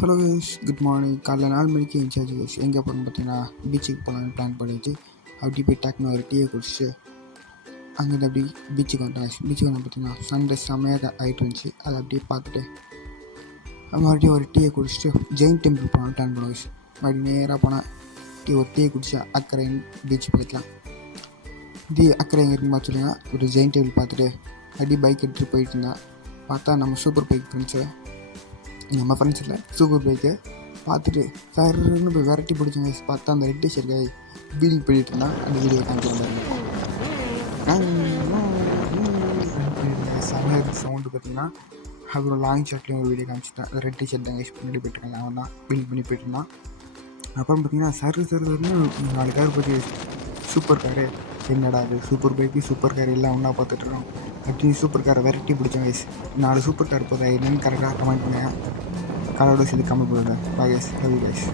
Hello guys, good morning. காலைல 4 மணிக்கு incharge guys எங்கே போகணும்னு பார்த்தீங்கன்னா பீச்சுக்கு போகலான்னு பிளான் பண்ணிட்டு அப்படி போய் டக்குன்னு ஒரு டீயை குடிச்சிட்டு அங்கேருந்து அப்படி பீச்சுக்கு வந்துட்டேன். பீச்சுக்கு வந்து பார்த்தீங்கன்னா சண்டே செம்மையாக ஆகிட்டு இருந்துச்சு. அதை அப்படியே பார்த்துட்டு மறுபடியும் ஒரு டீயை குடிச்சிட்டு ஜெயின் டெம்பிள் போகலான்னு பிளான் பண்ணுவோம் கைஸ். மறுபடியும் நேராக போனால் ஒரு டீயை குடிச்சா அக்கறை பீச் போய்க்கலாம். அக்கறை எங்கே இருக்குன்னு பார்த்துட்டிங்கன்னா ஒரு ஜெயின் டெம்பிள் பார்த்துட்டு அப்படியே பைக் எடுத்துகிட்டு போயிட்டு இருந்தேன். பார்த்தா நம்ம சூப்பர் பைக் ஃப்ரெண்ட்ஸ் இல்லை சூப்பர் பைக்கு பார்த்துட்டு சருன்னு போய் விரட்டி பிடிச்சவங்க. பார்த்தா அந்த ரெட் ஷர்ட் வீடியோ பண்ணிட்டு இருந்தான். அந்த வீடியோ காமிச்சிருந்தாங்க. செம்மையாக சவுண்டு பார்த்தீங்கன்னா அப்புறம் லாங் ஷாட்லேயும் ஒரு வீடியோ காமிச்சிட்டேன். அந்த ரெட் ஷர்ட் தான் பின்னாடி போயிட்டுருக்காங்க. அவன் தான் பில்ட் பண்ணி போயிட்டு இருந்தான். அப்புறம் பார்த்தீங்கன்னா சருன்னு 4 கார் போய் சூப்பர் காரு. என்னடா அது சூப்பர் பைக்கு சூப்பர் கார் எல்லாம் ஒன்றா பார்த்துட்ருக்கோம். அப்படின்னு சூப்பர் காரை விரட்டி பிடிச்ச வயசு 4 சூப்பர் கார் போதா என்னன்னு கரெக்டாக கமெண்ட் பண்ணுங்கள். காரோட சேர்த்து கமெண்ட் பண்ணுங்கள். Bye guys, love you guys.